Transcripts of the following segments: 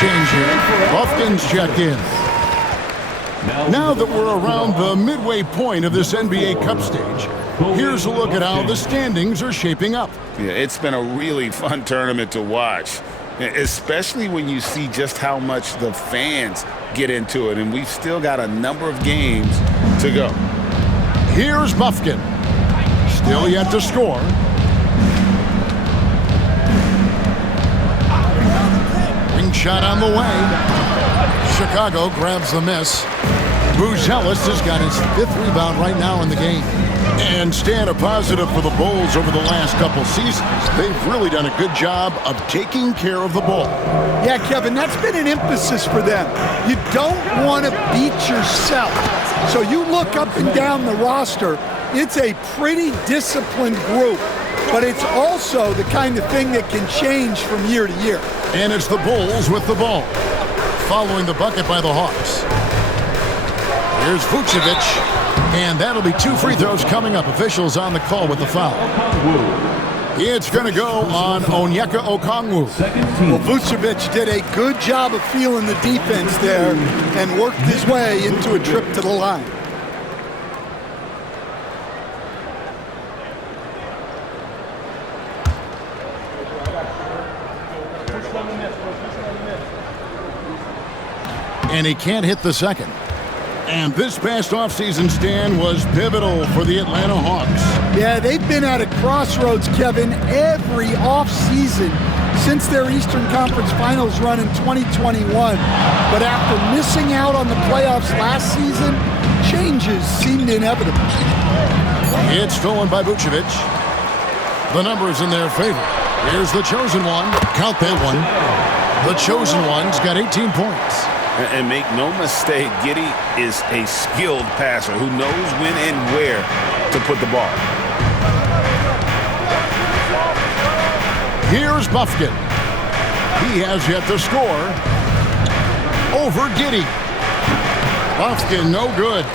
change here. Buffkin's checked in. Now that we're around the midway point of this NBA Cup stage, here's a look at how the standings are shaping up. Yeah, it's been a really fun tournament to watch, especially when you see just how much the fans get into it, and we've still got a number of games to go. Here's Buffkin. Still yet to score. Ring shot on the way. Chicago grabs the miss. Buzelis has got his 5th rebound right now in the game. And staying a positive for the Bulls over the last couple seasons. They've really done a good job of taking care of the ball. Yeah, Kevin, that's been an emphasis for them. You don't want to beat yourself. So you look up and down the roster, it's a pretty disciplined group. But it's also the kind of thing that can change from year to year. And it's the Bulls with the ball, following the bucket by the Hawks. Here's Vucevic, and that'll be 2 free throws coming up. Officials on the call with the foul. It's going to go on Onyeka Okongwu. Well, Vucevic did a good job of feeling the defense there and worked his way into a trip to the line. And he can't hit the second. And this past offseason stand was pivotal for the Atlanta Hawks. Yeah, they've been at a crossroads, Kevin, every offseason since their Eastern Conference Finals run in 2021. But after missing out on the playoffs last season, changes seemed inevitable. It's stolen by Vucevic. The numbers in their favor. Here's the chosen one. Count that one. The chosen one's got 18 points. And make no mistake, Giddey is a skilled passer who knows when and where to put the ball. Here's Buffkin. He has yet to score. Over Giddey. Buffkin, no good.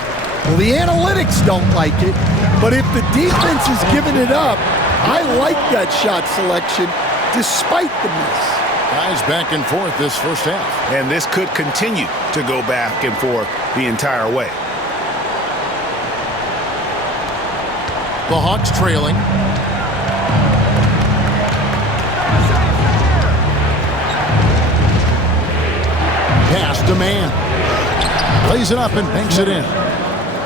Well, the analytics don't like it, but if the defense is giving it up, I like that shot selection despite the miss. Guys back and forth this first half. And this could continue to go back and forth the entire way. The Hawks trailing. Pass to man. Plays it up and banks it in.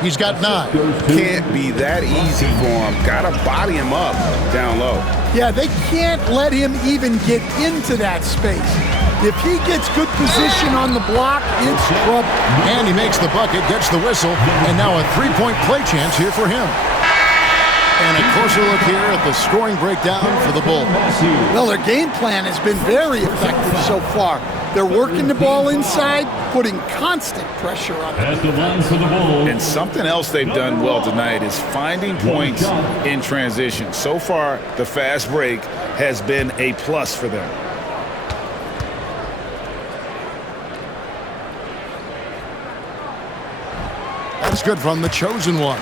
He's got 9. Can't be that easy for him. Gotta body him up down low. Yeah, they can't let him even get into that space. If he gets good position on the block, it's trouble. And he makes the bucket, gets the whistle, and now a 3-point play chance here for him. And a closer look here at the scoring breakdown for the Bulls. Well, their game plan has been very effective so far. They're working the ball inside, putting constant pressure on At the line for the Bulls. And something else they've done well tonight is finding points in transition. So far, the fast break has been a plus for them. That's good from the chosen one.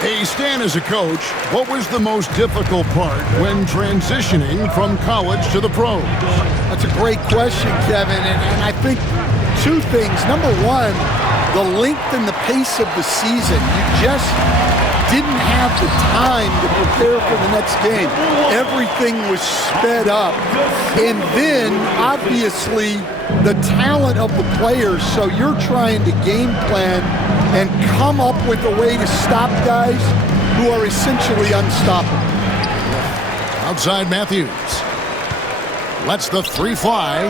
Hey, Stan, as a coach, what was the most difficult part when transitioning from college to the pros? That's a great question, Kevin, and I think 2 things. Number one, the length and the pace of the season. You just didn't have the time to prepare for the next game. Everything was sped up. And then, obviously, the talent of the players. So you're trying to game plan and come up with a way to stop guys who are essentially unstoppable. Outside Matthews. Lets the 3 fly.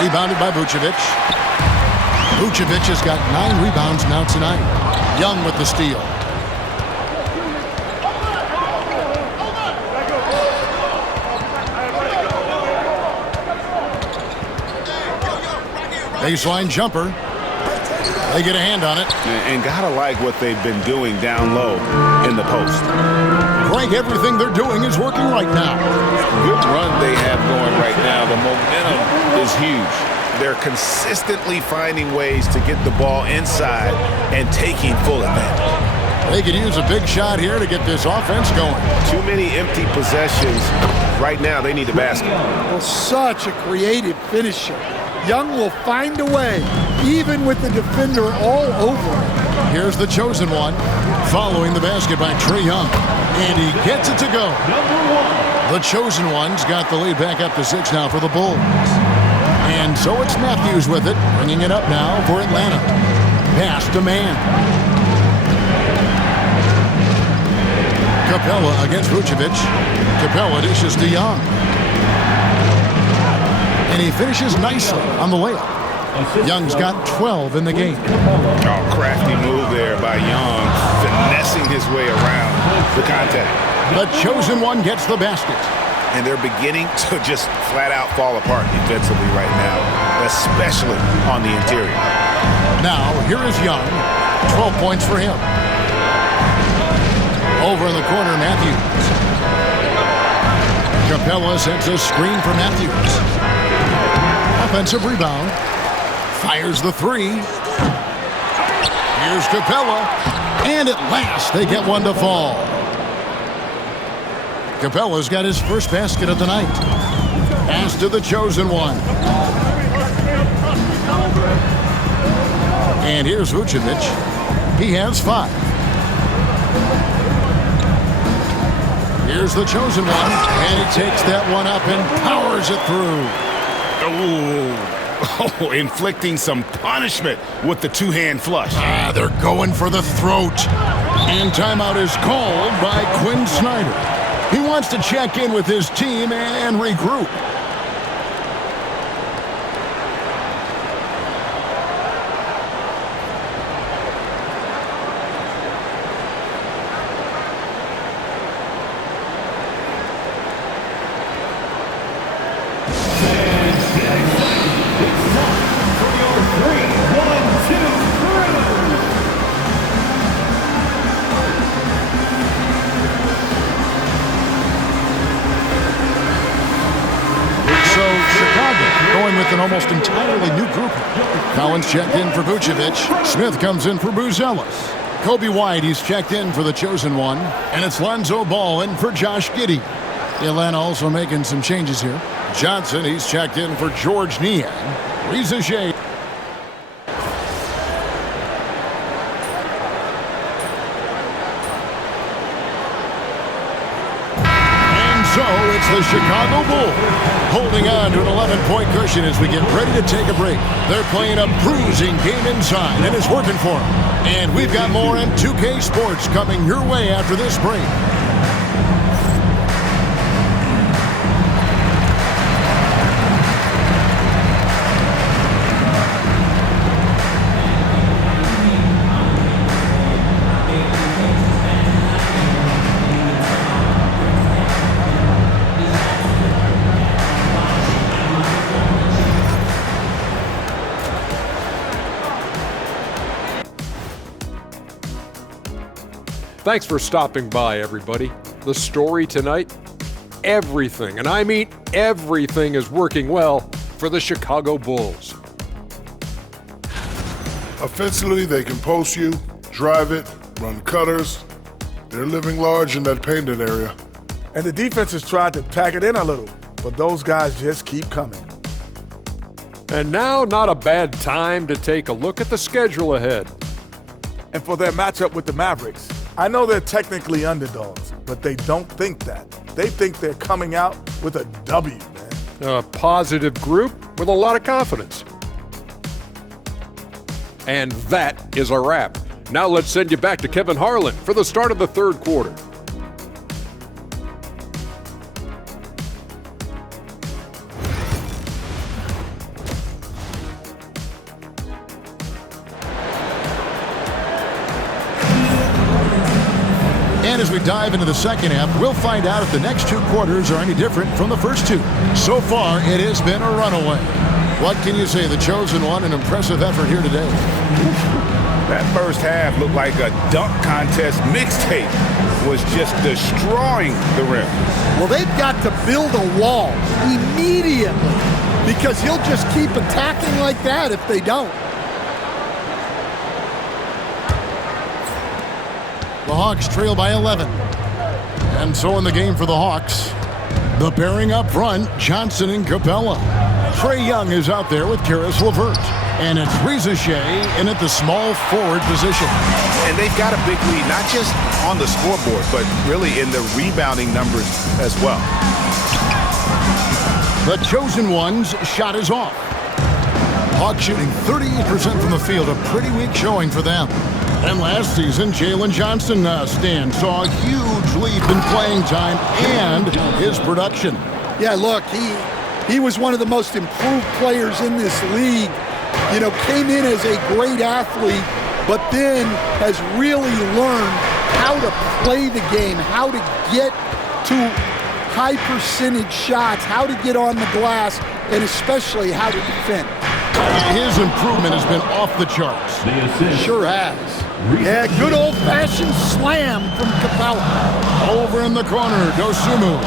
Rebounded by Vucevic. Vucevic has got 9 rebounds now tonight. Young with the steal. Baseline jumper. They get a hand on it. And gotta like what they've been doing down low in the post. Greg, everything they're doing is working right now. Good run they have going right now. The momentum is huge. They're consistently finding ways to get the ball inside and taking full advantage. They could use a big shot here to get this offense going. Too many empty possessions. Right now, they need a basket. Well, such a creative finisher. Young will find a way, even with the defender all over him. Here's the chosen one, following the basket by Trae Young. And he gets it to go. The chosen one's got the lead back up to 6 now for the Bulls. And so it's Matthews with it, bringing it up now for Atlanta. Pass to man. Capella against Vucevic. Capella dishes to Young. And he finishes nicely on the layup. Young's got 12 in the game. Oh, crafty move there by Young, finessing his way around the contact. The chosen one gets the basket. And they're beginning to just flat out fall apart defensively right now, especially on the interior. Now, here is Young. 12 points for him. Over in the corner, Matthews. Capella sends a screen for Matthews. Offensive rebound. Fires the three. Here's Capella. And at last, they get one to fall. Capella's got his first basket of the night. Pass to the chosen one. And here's Vucevic. He has 5. Here's the chosen one. And he takes that one up and powers it through. Oh, inflicting some punishment with the two-hand flush. They're going for the throat. And timeout is called by Quinn Snyder. He wants to check in with his team and regroup. An almost entirely new group. Collins checked in for Vucevic. Smith comes in for Buzelis. Kobe White, he's checked in for the chosen one. And it's Lonzo Ball in for Josh Giddey. Atlanta also making some changes here. Johnson, he's checked in for George Niang. Reza Shea. So it's the Chicago Bulls holding on to an 11-point cushion as we get ready to take a break. They're playing a bruising game inside, and it's working for them. And we've got more on 2K Sports coming your way after this break. Thanks for stopping by, everybody. The story tonight, everything, and I mean everything, is working well for the Chicago Bulls. Offensively, they can post you, drive it, run cutters. They're living large in that painted area. And the defense has tried to pack it in a little, but those guys just keep coming. And now, not a bad time to take a look at the schedule ahead. And for their matchup with the Mavericks, I know they're technically underdogs, but they don't think that. They think they're coming out with a W, man. A positive group with a lot of confidence. And that is a wrap. Now let's send you back to Kevin Harlan for the start of the third quarter. And as we dive into the second half, we'll find out if the next 2 quarters are any different from the first 2. So far, it has been a runaway. What can you say? The chosen one, an impressive effort here today. That first half looked like a dunk contest mixtape. Was just destroying the rim. Well, they've got to build a wall immediately because he'll just keep attacking like that if they don't. The Hawks trail by 11. And so in the game for the Hawks, the pairing up front, Johnson and Capella. Trae Young is out there with Karis LeVert. And it's Reza Shea in at the small forward position. And they've got a big lead, not just on the scoreboard, but really in the rebounding numbers as well. The chosen one's shot is off. Hawks shooting 38% from the field, a pretty weak showing for them. And last season, Jalen Johnson saw a huge leap in playing time and his production. Yeah, look, he was one of the most improved players in this league. You know, came in as a great athlete, but then has really learned how to play the game, how to get to high percentage shots, how to get on the glass, and especially how to defend. His improvement has been off the charts. Sure has. Yeah, good old-fashioned slam from Capella. Over in the corner, Dosunmu.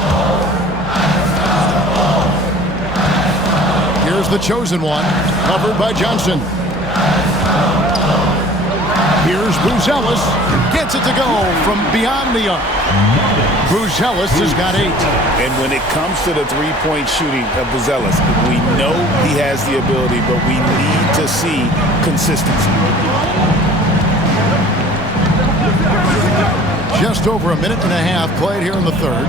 Here's the chosen one, covered by Johnson. Here's Buzelis, gets it to go from beyond the arc. Buzelis has got 8. And when it comes to the three-point shooting of Buzelis, we know he has the ability, but we need to see consistency. Just over a minute and a half played here in the third.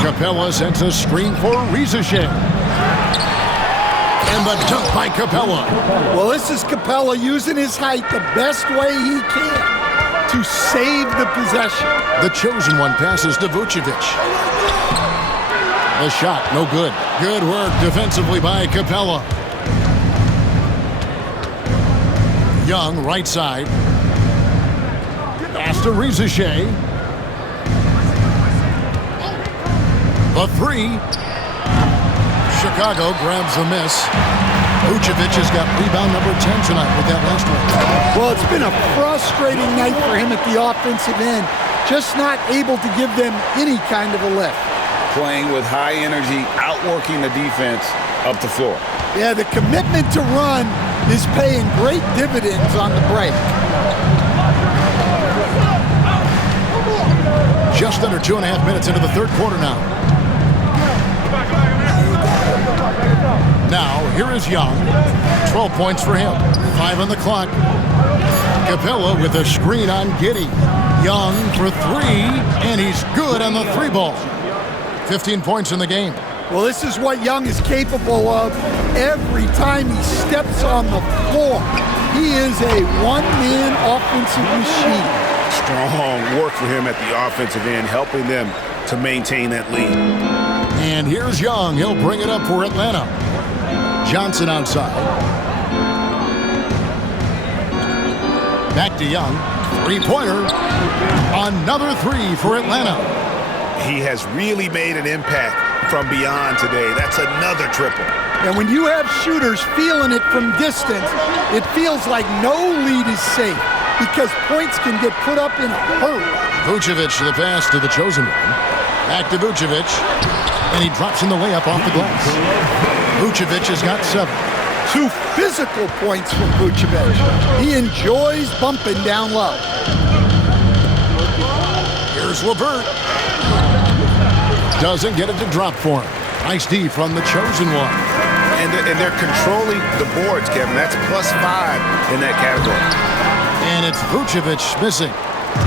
Capella sends a screen for Reza Shea. And the dunk by Capella. Well, this is Capella using his height the best way he can to save the possession. The chosen one passes to Vucevic. The shot, no good. Good work defensively by Capella. Young, right side. Pass to Reza Shea. The 3. Chicago grabs the miss. Vucevic has got rebound number 10 tonight with that last one. Well, it's been a frustrating night for him at the offensive end. Just not able to give them any kind of a lift. Playing with high energy, outworking the defense up the floor. Yeah, the commitment to run is paying great dividends on the break. Just under 2.5 minutes into the third quarter now. Now, here is Young. 12 points for him. 5 on the clock. Capella with a screen on Giddey. Young for 3, and he's good on the 3 ball. 15 points in the game. Well, this is what Young is capable of every time he steps on the floor. He is a one-man offensive machine. Strong work for him at the offensive end, helping them to maintain that lead. And here's Young. He'll bring it up for Atlanta. Johnson outside. Back to Young. 3-pointer. Another 3 for Atlanta. He has really made an impact from beyond today. That's another triple. And when you have shooters feeling it from distance, it feels like no lead is safe because points can get put up in a hurry. Vucevic the pass to the chosen one. Back to Vucevic. And he drops in the layup off the glass. Vucevic has got 7. 2 physical points from Vucevic. He enjoys bumping down low. Here's LeVert. Doesn't get it to drop for him. Nice D from the chosen one. And they're controlling the boards, Kevin. That's +5 in that category. And it's Vucevic missing.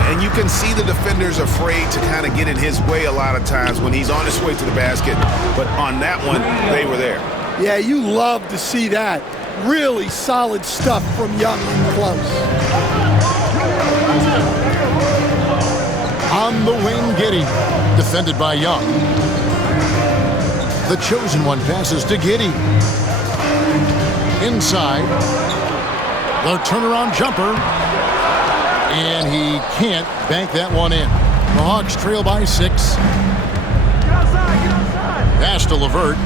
And you can see the defenders afraid to kind of get in his way a lot of times when he's on his way to the basket. But on that one, they were there. Yeah, you love to see that. Really solid stuff from Young and close. On the wing, Giddey. Defended by Young. The chosen one passes to Giddey. Inside. The turnaround jumper. And he can't bank that one in. The Hawks trail by 6. Pass to LeVert.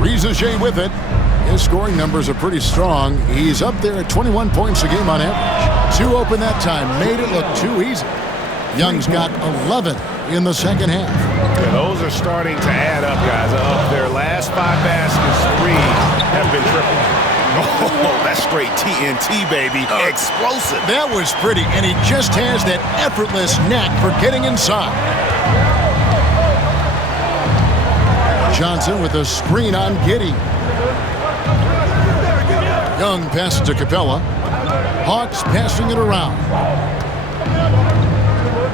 Reza Shea with it. His scoring numbers are pretty strong. He's up there at 21 points a game on average. 2 open that time. Made it look too easy. Young's got 11 in the second half. Yeah, those are starting to add up, guys. Of their last 5 baskets, 3 have been triple. Oh, that's straight TNT, baby. Explosive. That was pretty, and he just has that effortless knack for getting inside. Johnson with a screen on Giddey. Young passes to Capella. Hawks passing it around.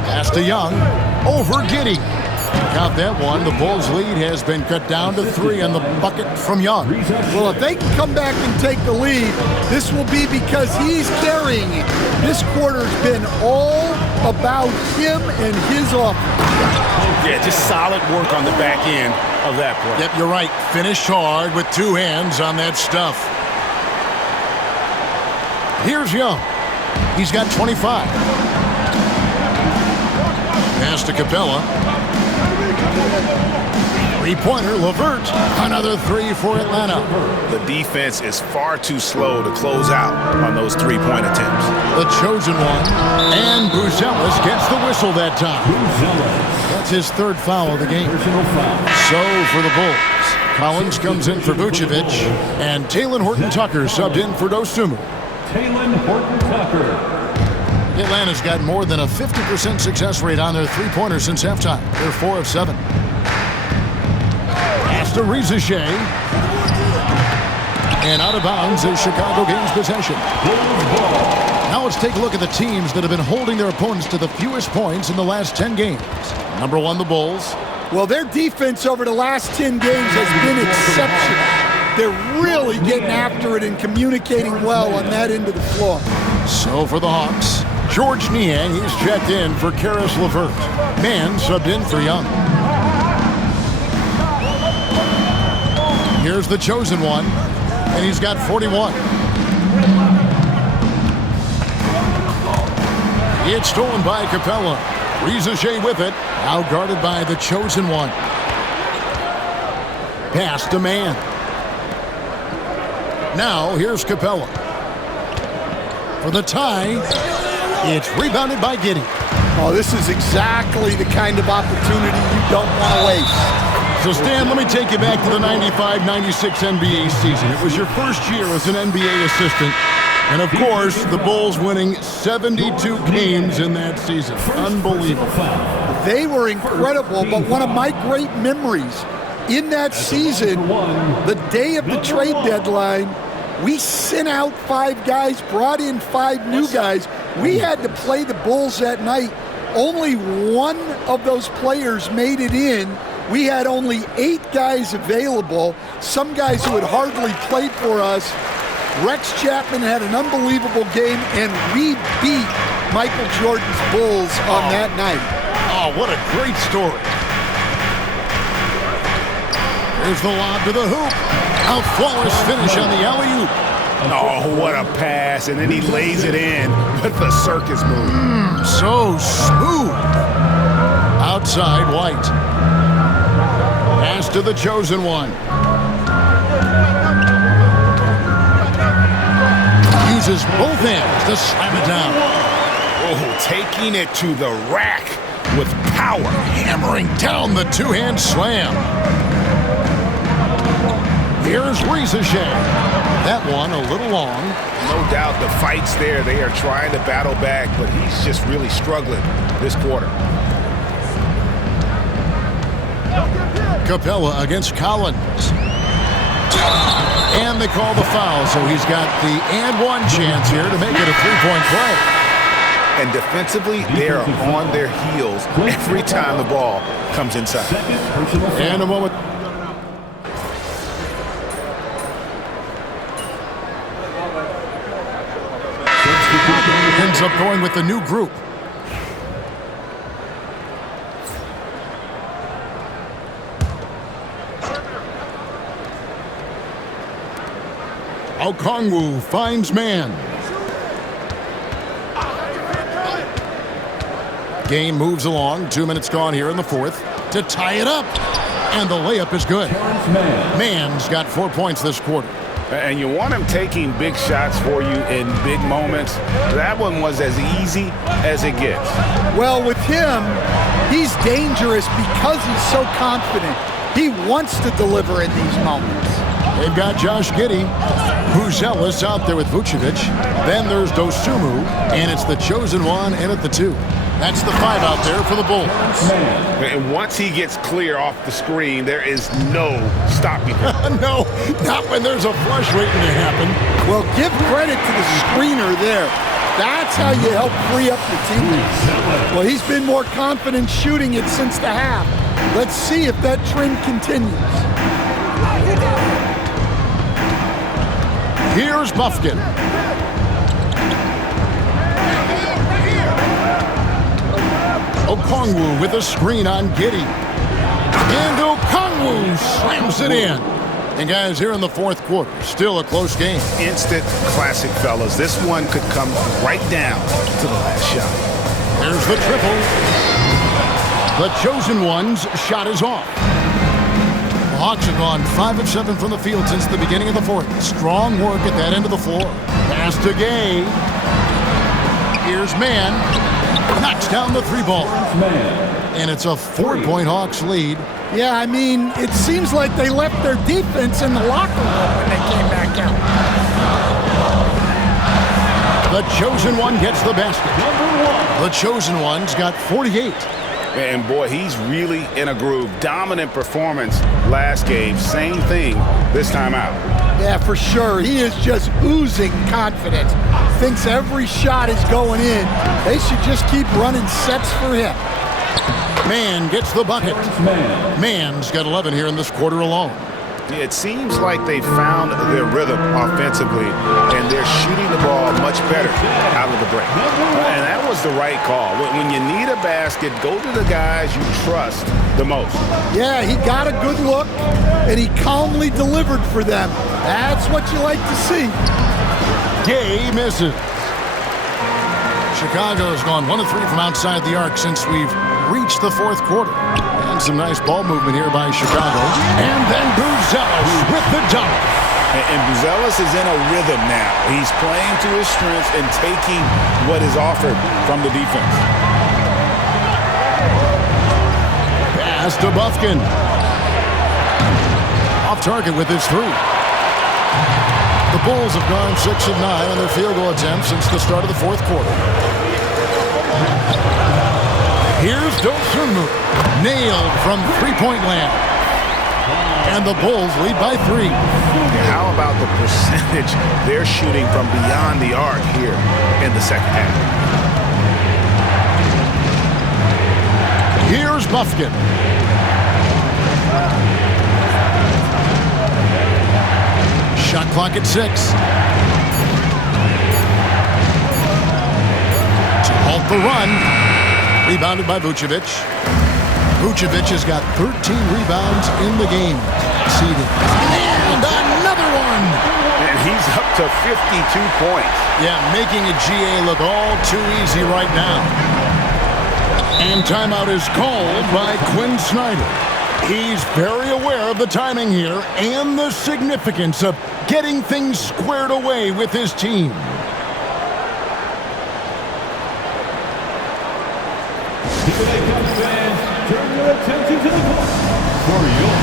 Pass to Young. Over Giddey. Count that one. The Bulls' lead has been cut down to 3 on the bucket from Young. Well, if they can come back and take the lead, this will be because he's carrying it. This quarter's been all about him and his offense. Yeah, just solid work on the back end of that play. Yep, you're right. Finished hard with 2 hands on that stuff. Here's Young. He's got 25. Pass to Capella. Three-pointer, LeVert. Another 3 for Atlanta. The defense is far too slow to close out on those three-point attempts. The chosen one. And Buzelis gets the whistle that time. That's his 3rd foul of the game. So for the Bulls, Collins comes in for Vucevic, and Talen Horton-Tucker subbed in for Dosunmu. Talen Horton-Tucker. Atlanta's got more than a 50% success rate on their three-pointers since halftime. They're 4 of 7. Pass to Rizier. And out of bounds as Chicago gains possession. Now let's take a look at the teams that have been holding their opponents to the fewest points in the last 10 games. Number 1, the Bulls. Well, their defense over the last 10 games has been exceptional. They're really getting after it and communicating well on that end of the floor. So for the Hawks, George Niang, he's checked in for Karis LeVert. Mann subbed in for Young. Here's the chosen one, and he's got 41. It's stolen by Capella. Rizier with it, now guarded by the chosen one. Pass to Mann. Now here's Capella. For the tie, it's rebounded by Giddey. Oh, this is exactly the kind of opportunity you don't want to waste. So, Stan, let me take you back to the 95-96 NBA season. It was your first year as an NBA assistant. And, of course, the Bulls winning 72 games in that season. Unbelievable. They were incredible, but one of my great memories in that season, the day of the trade deadline, we sent out 5 guys, brought in 5 new guys. We had to play the Bulls that night. Only one of those players made it in. We had only 8 guys available, some guys who had hardly played for us. Rex Chapman had an unbelievable game, and we beat Michael Jordan's Bulls on that night. Oh, what a great story. Here's the lob to the hoop. A flawless finish on the alley-oop. Oh, what a pass, and then he lays it in with the circus move. So smooth. Outside, White. Pass to the chosen one. Uses both hands to slam it down. Oh, taking it to the rack with power. Hammering down the two-hand slam. Here's Rizier. That one a little long. No doubt the fight's there. They are trying to battle back, but he's just really struggling this quarter. Capella against Collins. And they call the foul, so he's got the and one chance here to make it a three-point play. And defensively, they are on their heels every time the ball comes inside. And a moment. Ends up going with the new group. Okongwu finds Mann. Game moves along. 2 minutes gone here in the fourth to tie it up. And the layup is good. Mann's got 4 points this quarter. And you want him taking big shots for you in big moments. That one was as easy as it gets. Well, with him, he's dangerous because he's so confident. He wants to deliver in these moments. They've got Josh Giddey, Buzelis out there with Vucevic. Then there's Dosunmu, and it's the chosen one in at the 2. That's the 5 out there for the Bulls. And once he gets clear off the screen, there is no stopping him. No, not when there's a flush waiting to happen. Well, give credit to the screener there. That's how you help free up your teammates. Well, he's been more confident shooting it since the half. Let's see if that trend continues. Here's Bufkin. Okongwu with a screen on Giddey. And Okongwu slams it in. And guys, here in the fourth quarter, still a close game. Instant classic, fellas. This one could come right down to the last shot. There's the triple. The chosen one's shot is off. The Hawks have gone 5 of 7 from the field since the beginning of the fourth. Strong work at that end of the floor. Pass to Gay. Here's Mann. Knocks down the 3-ball. And it's a 4-point Hawks lead. Yeah, I mean, it seems like they left their defense in the locker room when they came back out. The chosen one gets the basket. The chosen one's got 48. And boy, he's really in a groove. Dominant performance last game. Same thing this time out. Yeah, for sure. He is just oozing confidence. Thinks every shot is going in. They should just keep running sets for him. Mann gets the bucket. Mann's got 11 here in this quarter alone. It seems like they found their rhythm offensively, and they're shooting the ball much better out of the break. And that was the right call. When you need a basket, go to the guys you trust the most. Yeah, he got a good look, and he calmly delivered for them. That's what you like to see. Gay misses. Chicago's gone 1 of 3 from outside the arc since we've reached the fourth quarter. And some nice ball movement here by Chicago. And then Buzelis with the dunk. And Buzelis is in a rhythm now. He's playing to his strengths and taking what is offered from the defense. Pass to Bufkin. Off target with his 3. The Bulls have gone 6 of 9 on their field goal attempts since the start of the fourth quarter. Here's Dosunmu, nailed from three-point land. And the Bulls lead by 3. How about the percentage they're shooting from beyond the arc here in the second half? Here's Bufkin. Shot clock at 6. To halt the run. Rebounded by Vucevic. Vucevic has got 13 rebounds in the game. Seeded. And another one. And he's up to 52 points. Yeah, making a GA look all too easy right now. And timeout is called by Quinn Snyder. He's very aware of the timing here and the significance of getting things squared away with his team. Fans, turn your attention to the court for your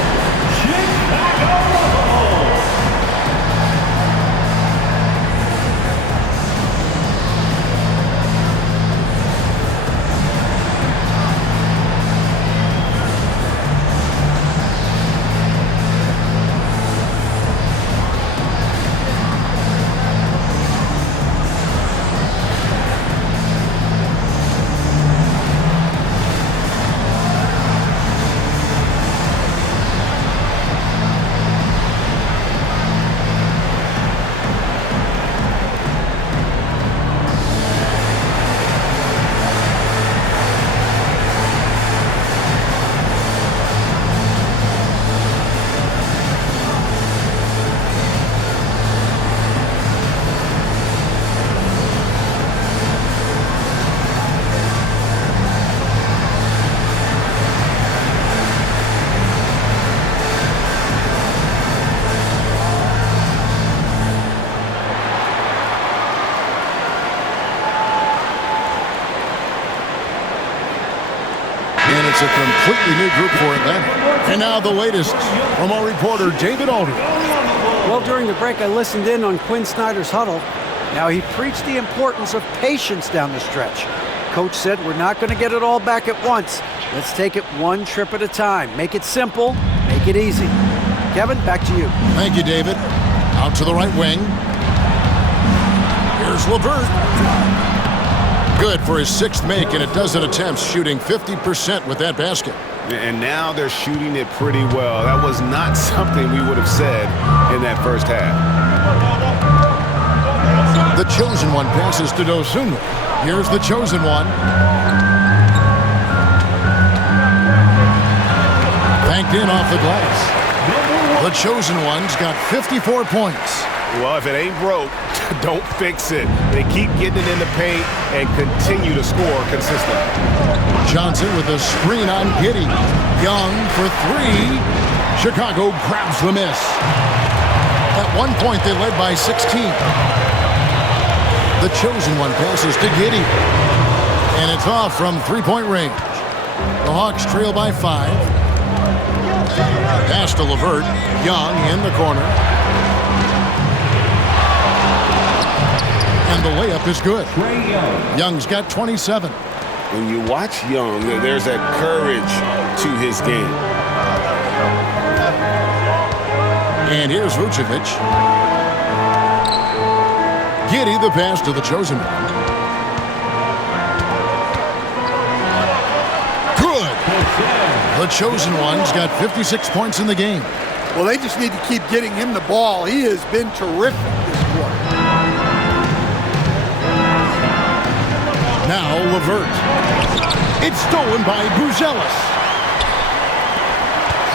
Chicago Bulls. It's a completely new group for Atlanta. And now the latest from our reporter, David Aldridge. Well, during the break, I listened in on Quinn Snyder's huddle. Now, he preached the importance of patience down the stretch. Coach said we're not going to get it all back at once. Let's take it one trip at a time. Make it simple, make it easy. Kevin, back to you. Thank you, David. Out to the right wing. Here's LeVert. Good for his 6th make in a dozen attempts, shooting 50% with that basket. And now they're shooting it pretty well. That was not something we would have said in that first half. The chosen one passes to Dosunmu. Here's the chosen one. Banked in off the glass. The chosen one's got 54 points. Well, if it ain't broke, don't fix it. They keep getting it in the paint and continue to score consistently. Johnson with a screen on Giddey. Young for 3. Chicago grabs the miss. At one point, they led by 16. The chosen one passes to Giddey. And it's off from three-point range. The Hawks trail by 5. Pass to LeVert. Young in the corner. And the layup is good. Young's got 27. When you watch Young, there's that courage to his game. And here's Vucevic. Giddey the pass to the chosen one. Good. The chosen one's got 56 points in the game. Well, they just need to keep getting him the ball. He has been terrific this quarter. Now LeVert. It's stolen by Buzelis.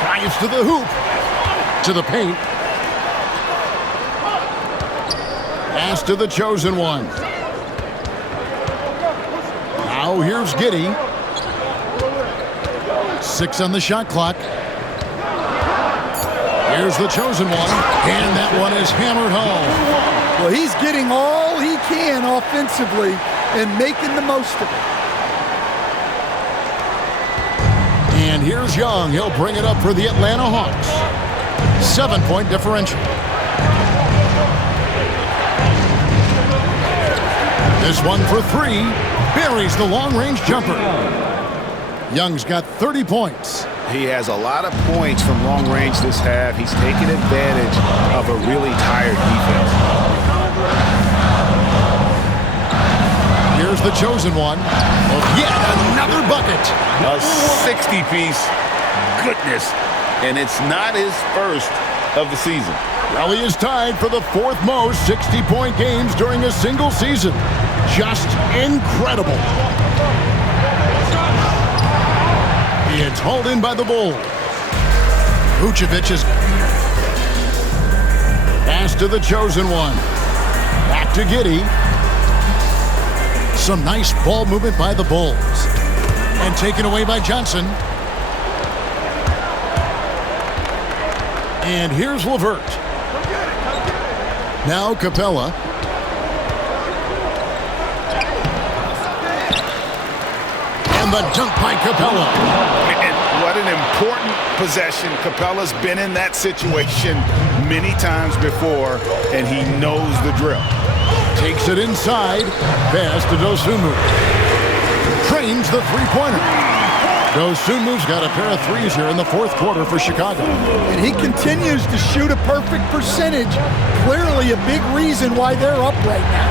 Drives to the hoop. To the paint. Pass to the chosen one. Now here's Giddey. 6 on the shot clock. Here's the chosen one. And that one is hammered home. Well, he's getting all he can offensively and making the most of it. And here's Young. He'll bring it up for the Atlanta Hawks. 7-point differential. This one for 3. Buries the long-range jumper. Young's got 30 points. He has a lot of points from long range this half. He's taking advantage of a really tired defense. Here's the chosen one. Oh, yet another bucket. A 60-piece. Goodness. And it's not his first of the season. Well, he is tied for the 4th most 60-point games during a single season. Just incredible. It's hauled in by the Bulls. Vucevic is pass to the chosen one. Back to Giddey. Some nice ball movement by the Bulls. And taken away by Johnson. And here's LeVert. Now Capella. And the dunk by Capella. And what an important possession. Capella's been in that situation many times before, and he knows the drill. Takes it inside. Pass to Dosunmu. Trains the three-pointer. Dosunmu's got a pair of threes here in the 4th quarter for Chicago. And he continues to shoot a perfect percentage. Clearly a big reason why they're up right now.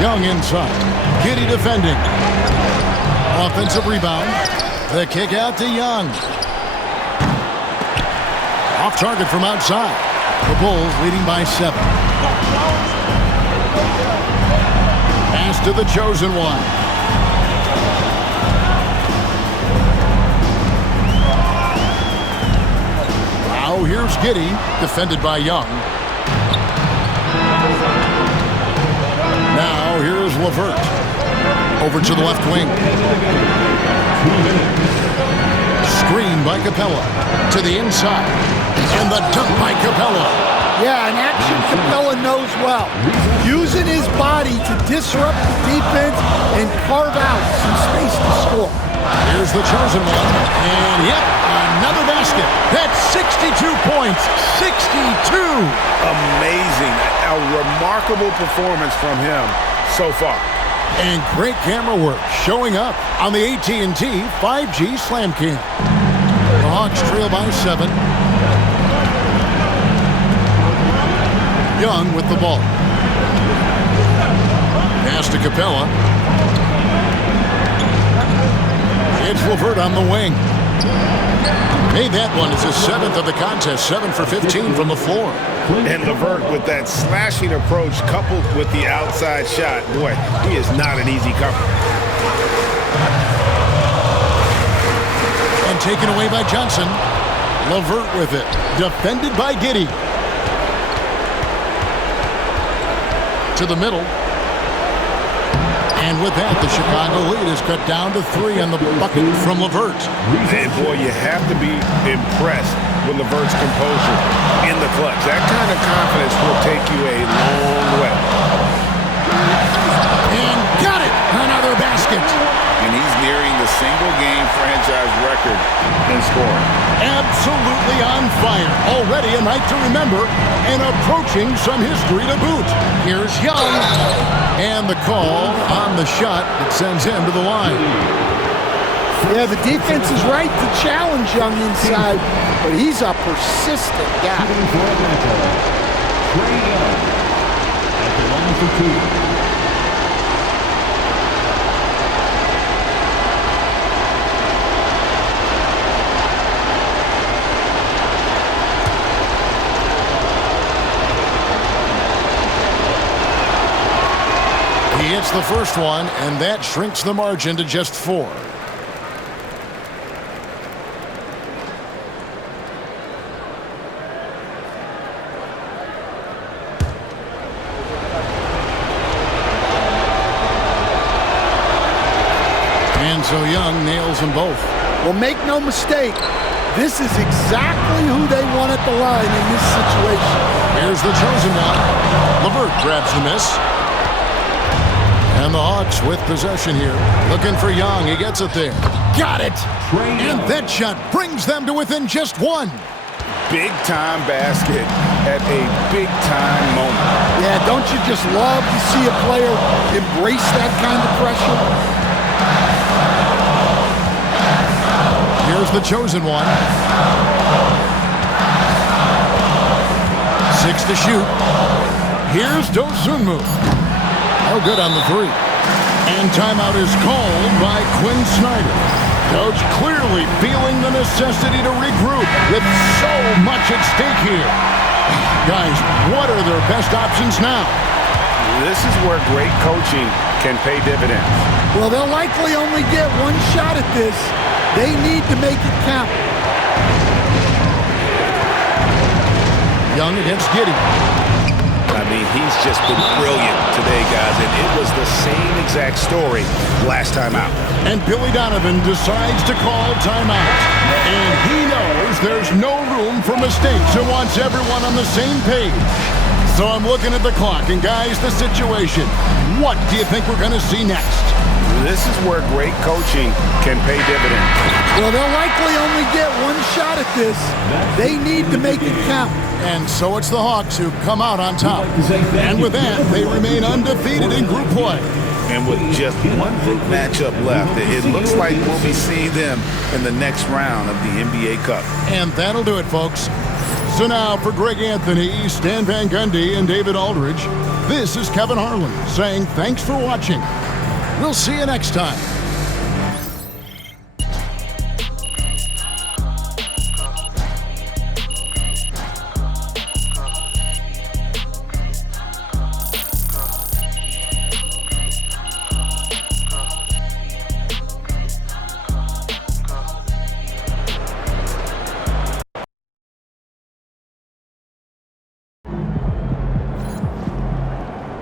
Young inside. Giddey defending. Offensive rebound. The kick out to Young. Off target from outside. The Bulls leading by 7. Pass to the chosen one. Now here's Giddey, defended by Young. Now here's LeVert. Over to the left wing. Screen by Capella. To the inside. And the dunk by Capella. Yeah, an action Capella knows well. Using his body to disrupt the defense and carve out some space to score. Here's the chosen one. And, yep, another basket. That's 62 points. 62. Amazing. A remarkable performance from him so far. And great camera work showing up on the AT&T 5G Slam Cam. The Hawks trail by 7. Young with the ball. Pass to Capella. It's LeVert on the wing. Made that one. It's his 7th of the contest. 7 for 15 from the floor. And LeVert with that slashing approach coupled with the outside shot. Boy, he is not an easy cover. And taken away by Johnson. LeVert with it. Defended by Giddey. To the middle. And with that, the Chicago lead is cut down to 3 on the bucket from LeVert. And boy, you have to be impressed with LeVert's composure in the clutch. That kind of confidence will take you a long way. And got it! Another basket. And he's nearing the single-game franchise record in scoring. Absolutely on fire. Already a night to remember and approaching some history to boot. Here's Young. And the call on the shot that sends him to the line. Yeah, the defense is right to challenge Young inside, but he's a persistent guy. Trae Young at the line for 2. He hits the first one, and that shrinks the margin to just 4. And so Young nails them both. Well, make no mistake, this is exactly who they want at the line in this situation. Here's the chosen one. LeVert grabs the miss. And the Hawks with possession here. Looking for Young. He gets it there. Got it! And that shot brings them to within just 1. Big-time basket at a big-time moment. Yeah, don't you just love to see a player embrace that kind of pressure? Here's the chosen one. 6 to shoot. Here's Dosunmu. No good on the 3. And timeout is called by Quinn Snyder. Coach clearly feeling the necessity to regroup with so much at stake here. Guys, what are their best options now? This is where great coaching can pay dividends. Well, they'll likely only get one shot at this. They need to make it count. Young against Giddey. I mean, he's just been brilliant today, guys, and it was the same exact story last time out. And Billy Donovan decides to call timeout. And he knows there's no room for mistakes and wants everyone on the same page. So I'm looking at the clock, and guys, the situation. What do you think we're going to see next? This is where great coaching can pay dividends. Well, they'll likely only get one shot at this. They need to make it count. And so it's the Hawks who come out on top. And with that, they remain undefeated in group play. And with just one big matchup left, it looks like we'll be seeing them in the next round of the NBA Cup. And that'll do it, folks. So now for Greg Anthony, Stan Van Gundy, and David Aldridge, this is Kevin Harlan saying thanks for watching. We'll see you next time.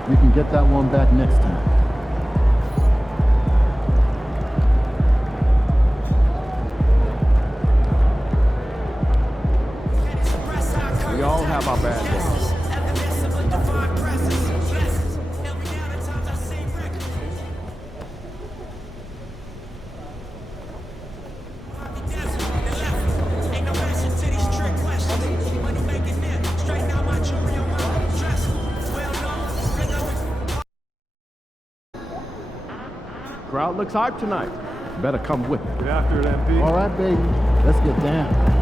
You can get that one back next time. We all have our bad days. Crowd looks hyped tonight. Better come with it. Get after it, MP. All right, baby. Let's get down.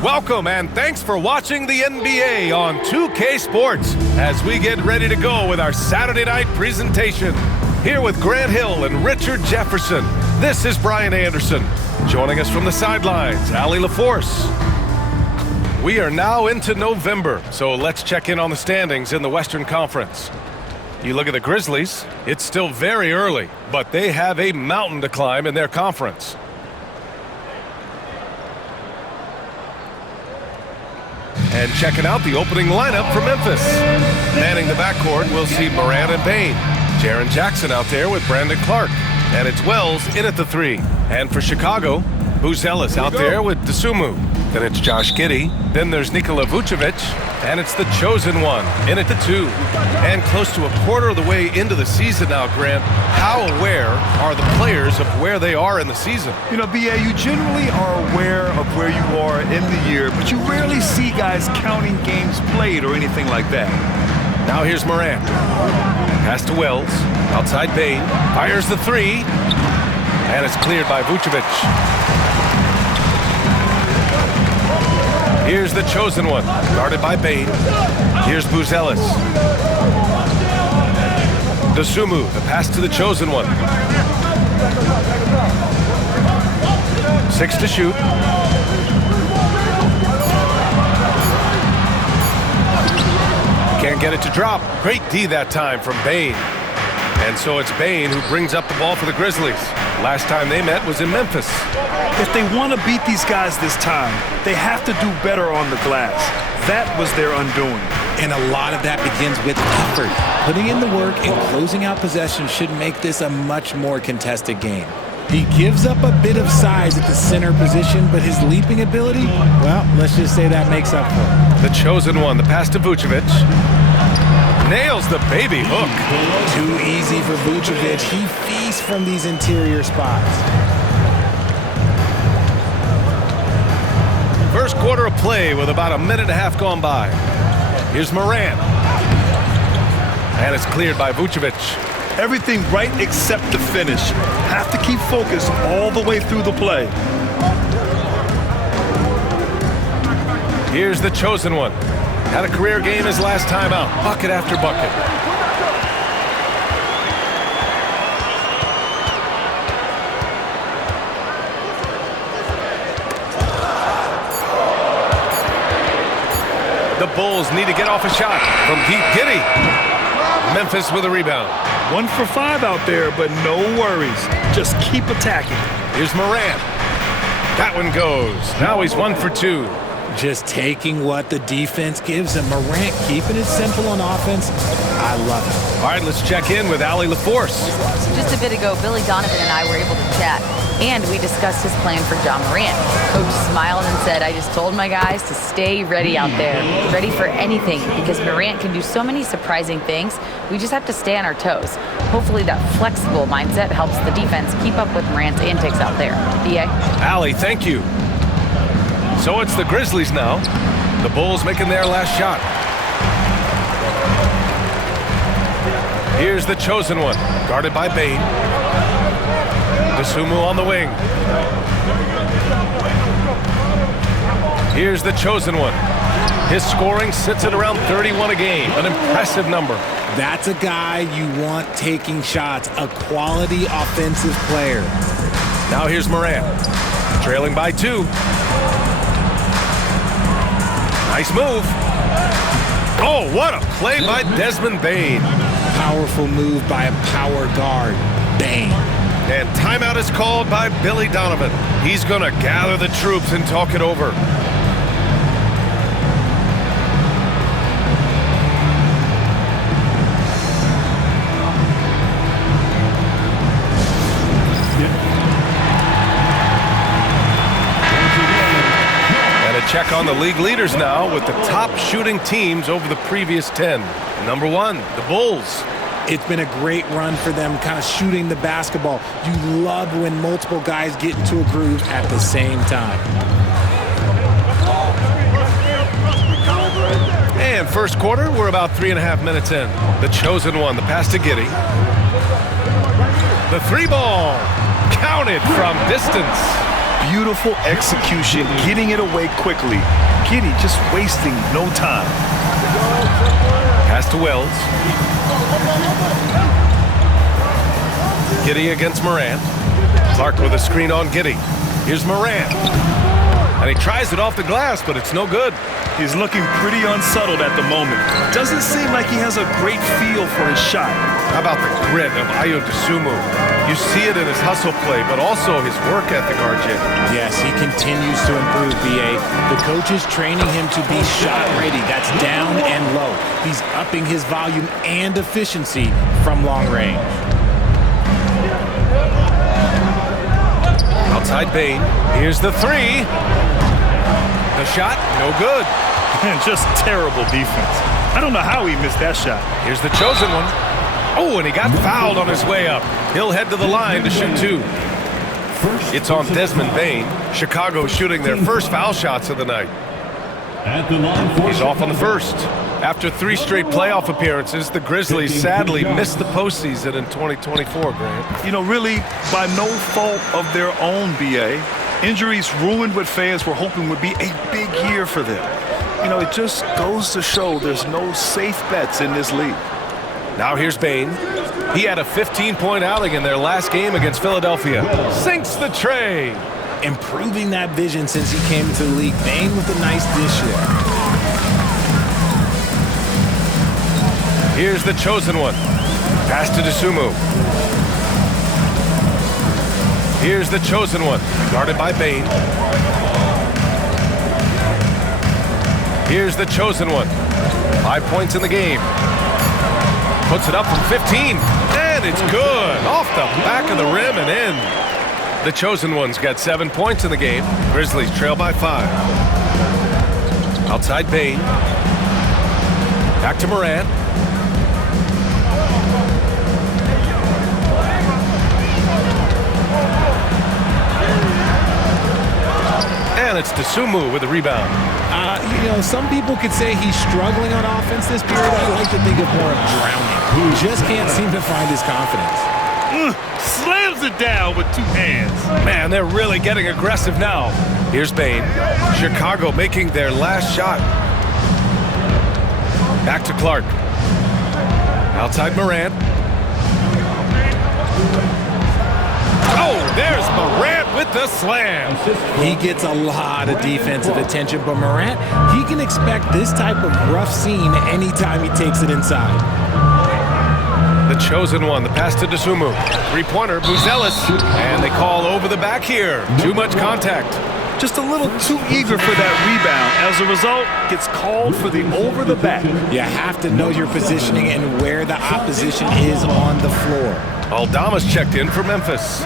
Welcome and thanks for watching the NBA on 2K Sports as we get ready to go with our Saturday night presentation. Here with Grant Hill and Richard Jefferson, this is Brian Anderson. Joining us from the sidelines, Allie LaForce. We are now into November, so let's check in on the standings in the Western Conference. You look at the Grizzlies, it's still very early, but they have a mountain to climb in their conference. And checking out the opening lineup for Memphis. Manning the backcourt, we'll see Morant and Bane. Jaren Jackson out there with Brandon Clark. And it's Wells in at the 3. And for Chicago, Buzelis out there with Dosunmu. Then it's Josh Giddey. Then there's Nikola Vucevic. And it's the chosen one in at the 2. And close to a quarter of the way into the season now, Grant, how aware are the players of where they are in the season? You know, B.A., you generally are aware of where you are in the year, but you rarely see guys counting games played or anything like that. Now here's Morant. Pass to Wells. Outside Bane. Fires the 3. And it's cleared by Vucevic. Here's the chosen one, guarded by Bane. Here's Buzelis. Dosunmu, the pass to the chosen one. 6 to shoot. Can't get it to drop. Great D that time from Bane. And so it's Bane who brings up the ball for the Grizzlies. Last time they met was in Memphis. If they want to beat these guys this time, they have to do better on the glass. That was their undoing. And a lot of that begins with effort. Putting in the work and closing out possession should make this a much more contested game. He gives up a bit of size at the center position, but his leaping ability, well, let's just say that makes up for it. The chosen one, the pass to Vucevic. Nails the baby hook. Too easy for Vucevic. He feasts from these interior spots. First quarter of play with about a minute and a half gone by. Here's Morant. And it's cleared by Vucevic. Everything right except the finish. Have to keep focused all the way through the play. Here's the chosen one. Had a career game his last time out. Bucket after bucket. The Bulls need to get off a shot from Pete Giddey. Memphis with a rebound. 1 for 5 out there, but no worries. Just keep attacking. Here's Morant. That one goes. Now he's 1 for 2. Just taking what the defense gives him. Morant keeping it simple on offense. I love it. All right, let's check in with Allie LaForce. Just a bit ago, Billy Donovan and I were able to chat, and we discussed his plan for Ja Morant. Coach smiled and said, I just told my guys to stay ready out there, ready for anything, because Morant can do so many surprising things. We just have to stay on our toes. Hopefully that flexible mindset helps the defense keep up with Morant's antics out there. B.A.? Allie, thank you. So it's the Grizzlies now. The Bulls making their last shot. Here's the chosen one, guarded by Bane. Dosunmu on the wing. Here's the chosen one. His scoring sits at around 31 a game, an impressive number. That's a guy you want taking shots, a quality offensive player. Now here's Morant, trailing by 2. Nice move. Oh, what a play by Desmond Bane. Powerful move by a power guard, Bane. And timeout is called by Billy Donovan. He's going to gather the troops and talk it over. Check on the league leaders now with the top shooting teams over the previous 10. Number 1, the Bulls. It's been a great run for them, kind of shooting the basketball. You love when multiple guys get into a groove at the same time. And first quarter, we're about 3.5 minutes in. The chosen one, the pass to Giddey. The 3-ball, counted from distance. Beautiful execution, getting it away quickly. Giddey just wasting no time. Pass to Wells. Giddey against Morant. Clark with a screen on Giddey. Here's Morant. And he tries it off the glass, but it's no good. He's looking pretty unsettled at the moment. Doesn't seem like he has a great feel for his shot. How about the grit of Ayo Dosunmu? You see it in his hustle play, but also his work ethic, RJ. Yes, he continues to improve, B.A. The coach is training him to be shot ready. That's down and low. He's upping his volume and efficiency from long range. Outside Bane. Here's the 3. The shot, no good. And just terrible defense. I don't know how he missed that shot. Here's the chosen one. Oh, and he got fouled on his way up. He'll head to the line to shoot 2. It's on Desmond Bane. Chicago shooting their first foul shots of the night. He's off on the first. After 3 straight playoff appearances, the Grizzlies sadly missed the postseason in 2024, Grant. You know, really, by no fault of their own, B.A. Injuries ruined what fans were hoping would be a big year for them. You know, it just goes to show there's no safe bets in this league. Now here's Bane. He had a 15-point outing in their last game against Philadelphia. Sinks the tray. Improving that vision since he came into the league. Bane with a nice dish there. Here's the chosen one. Pass to Dosunmu. Here's the chosen one. Guarded by Bane. Here's the chosen one. 5 points in the game. Puts it up from 15. And it's good. Off the back of the rim and in. The chosen one's got 7 points in the game. Grizzlies trail by 5. Outside Bane. Back to Morant. And it's Dosunmu with the rebound. You know, some people could say he's struggling on offense this period. I like to think of more of drowning. He just can't seem to find his confidence. Slams it down with 2 hands. Man, they're really getting aggressive now. Here's Bane. Chicago making their last shot. Back to Clark. Outside Morant. Oh, there's Morant with the slam. He gets a lot of defensive attention, but Morant, he can expect this type of rough scene anytime he takes it inside. The chosen one. The pass to Dosunmu. Three-pointer, Buzelis. And they call over the back here. Too much contact. Just a little too eager for that rebound. As a result, gets called for the over the back. You have to know your positioning and where the opposition is on the floor. Aldama's checked in for Memphis.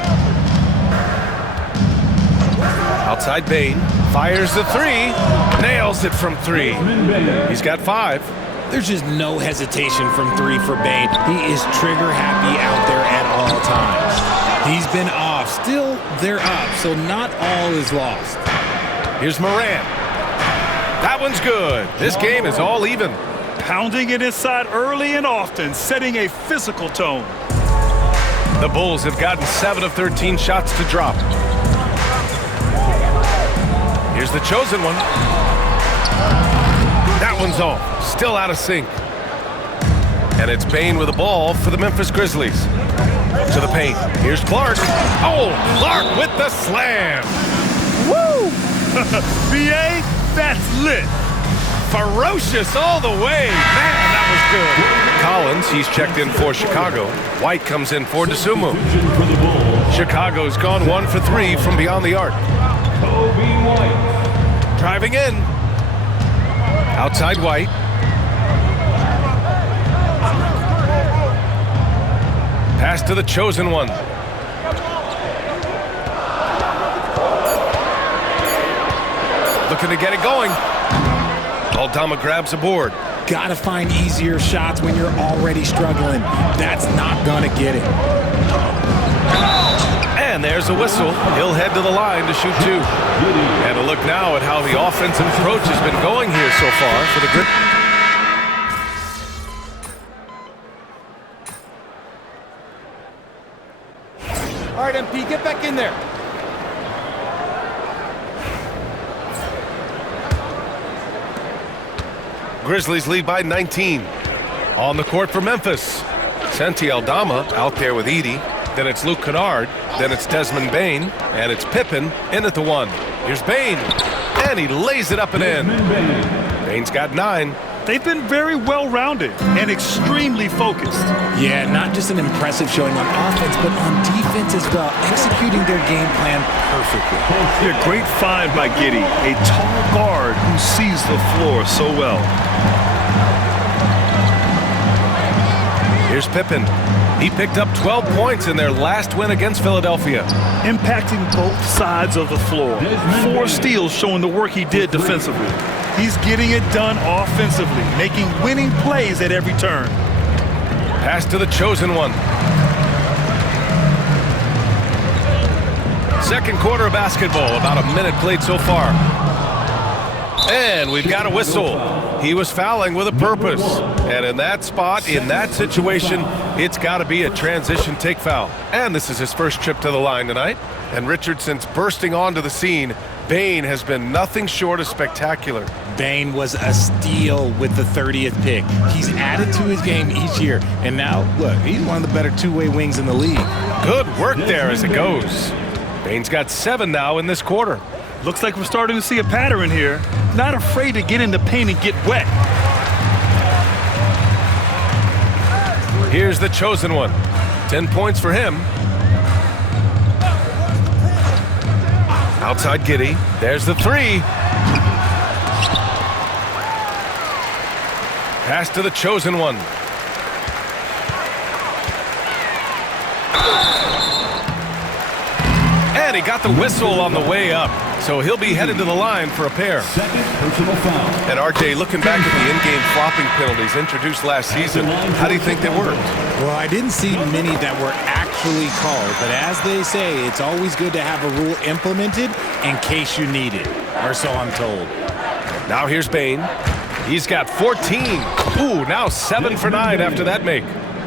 Outside Bane. Fires the three. Nails it from three. He's got 5. There's just no hesitation from 3 for Bane. He is trigger happy out there at all times. He's been off. Still, they're up, so not all is lost. Here's Morant. That one's good. This game is all even. Pounding it inside early and often, setting a physical tone. The Bulls have gotten 7 of 13 shots to drop. Here's the chosen one. That one's off. Still out of sync. And it's Bane with the ball for the Memphis Grizzlies. To the paint. Here's Clark. Oh, Clark with the slam. Woo! BA, that's lit. Ferocious all the way. Man, that was good. Collins, he's checked in for Chicago. White comes in for Dosunmu. Chicago's gone 1 for 3 from beyond the arc. Driving in. Outside White. Pass to the chosen one. Looking to get it going. Aldama grabs a board. Gotta find easier shots when you're already struggling. That's not gonna get it. And there's a whistle. He'll head to the line to shoot 2. And a look now at how the offensive approach has been going here so far for the Grizzlies. All right, MP, get back in there. Grizzlies lead by 19. On the court for Memphis. Santi Aldama out there with Edey. Then it's Luke Kennard. Then it's Desmond Bane. And it's Pippen in at the 1. Here's Bane. And he lays it up and in. Bane's got 9. They've been very well-rounded and extremely focused. Yeah, not just an impressive showing on offense, but on defense as well, executing their game plan perfectly. Yeah, great find by Giddey, a tall guard who sees the floor so well. Here's Pippen. He picked up 12 points in their last win against Philadelphia. Impacting both sides of the floor. 4 steals showing the work he did defensively. He's getting it done offensively, making winning plays at every turn. Pass to the chosen one. Second quarter of basketball, about a minute played so far. And we've got a whistle. He was fouling with a purpose. And in that spot, in that situation, it's got to be a transition take foul. And this is his first trip to the line tonight. And Richardson's bursting onto the scene. Bane has been nothing short of spectacular. Bane was a steal with the 30th pick. He's added to his game each year. And now, look, he's one of the better two-way wings in the league. Good work there as it goes. Bane's got 7 now in this quarter. Looks like we're starting to see a pattern here. Not afraid to get in the paint and get wet. Here's the chosen one. 10 points for him. Outside Giddey. There's the 3. Pass to the chosen one. And he got the whistle on the way up. So he'll be headed to the line for a pair. And RJ, looking back at the in-game flopping penalties introduced last season, how do you think they worked? Well, I didn't see many that were actually called, but as they say, it's always good to have a rule implemented in case you need it, or so I'm told. Now here's Bane. He's got 14. Ooh, now 7 for 9 after that make.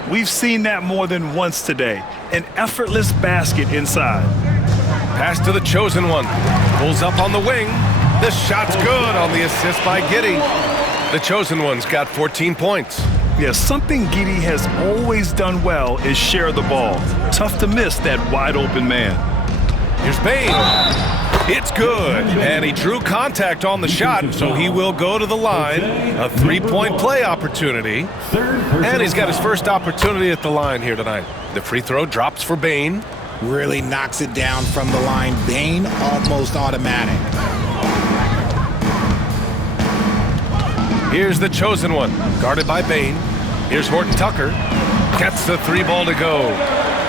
We've seen that more than once today. An effortless basket inside. Pass to the chosen one. Pulls up on the wing. The shot's good on the assist by Giddey. The chosen one's got 14 points. Yeah, something Giddey has always done well is share the ball. Tough to miss that wide open man. Here's Bane. It's good. And he drew contact on the shot, so he will go to the line. A 3-point play opportunity. And he's got his first opportunity at the line here tonight. The free throw drops for Bane. Really knocks it down from the line. Bane, almost automatic. Here's the chosen one, guarded by Bane. Here's Horton Tucker. Gets the 3 ball to go.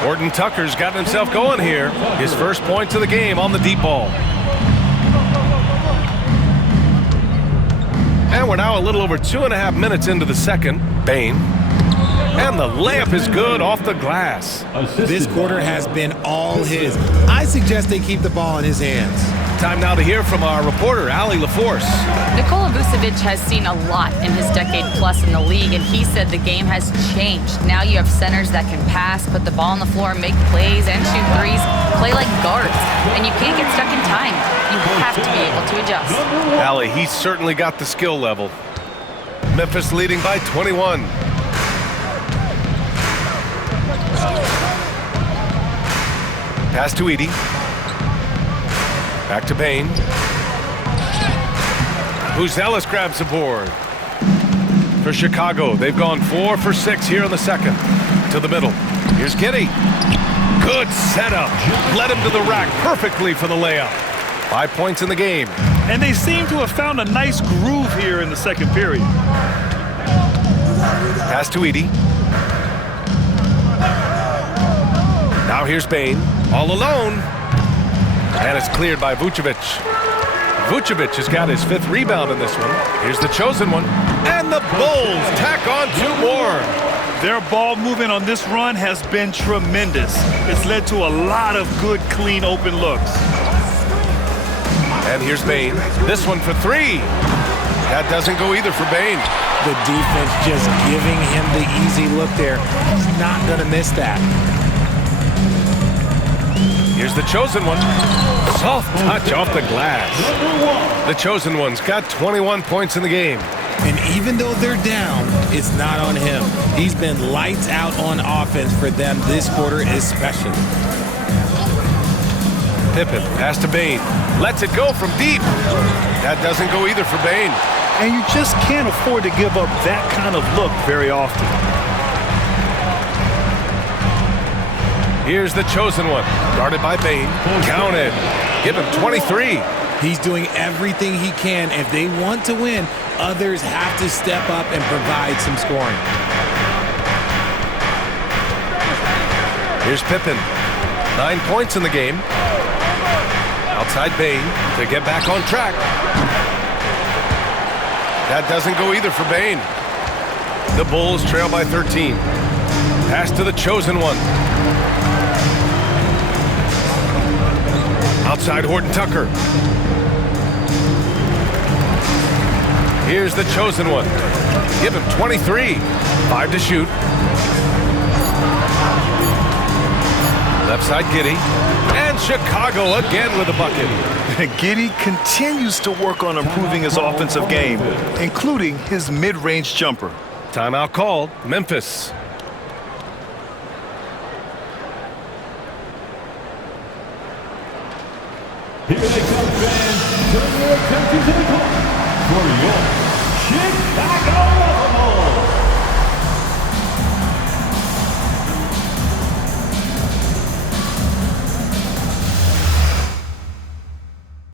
Horton Tucker's gotten himself going here. His first points of the game on the deep ball. And we're now a little over 2.5 minutes into the second. Bane. And the layup is good off the glass. This quarter has been all his. I suggest they keep the ball in his hands. Time now to hear from our reporter, Allie LaForce. Nikola Vucevic has seen a lot in his decade plus in the league, and he said the game has changed. Now you have centers that can pass, put the ball on the floor, make plays, and shoot threes, play like guards. And you can't get stuck in time. You have to be able to adjust. Allie, he's certainly got the skill level. Memphis leading by 21. Pass to Edey. Back to Bane. Buzelis grabs the board. For Chicago, they've gone 4 for 6 here in the second. To the middle. Here's Giddey. Good setup. Led him to the rack perfectly for the layup. 5 points in the game. And they seem to have found a nice groove here in the second period. Pass to Edey. Now here's Bane. All alone. And it's cleared by Vucevic. Vucevic has got his 5th rebound in this one. Here's the chosen one. And the Bulls tack on 2 more. Their ball movement on this run has been tremendous. It's led to a lot of good, clean, open looks. And here's Bane. This one for 3. That doesn't go either for Bane. The defense just giving him the easy look there. He's not going to miss that. Here's the chosen one. Soft touch off the glass. The chosen one's got 21 points in the game. And even though they're down, it's not on him. He's been lights out on offense for them this quarter especially. Pippen, pass to Bane. Lets it go from deep. That doesn't go either for Bane. And you just can't afford to give up that kind of look very often. Here's the chosen one, guarded by Bane. Counted. Give him 23. He's doing everything he can. If they want to win, others have to step up and provide some scoring. Here's Pippen. 9 points in the game. Outside Bane to get back on track. That doesn't go either for Bane. The Bulls trail by 13. Pass to the chosen one. Outside Horton Tucker. Here's the chosen one. Give him 23. 5 to shoot. Left side Giddey. And Chicago again with a bucket. Giddey continues to work on improving his offensive game, including his mid-range jumper. Timeout called. Memphis. Here they come, fans. Turn your attention to the court for your Chicago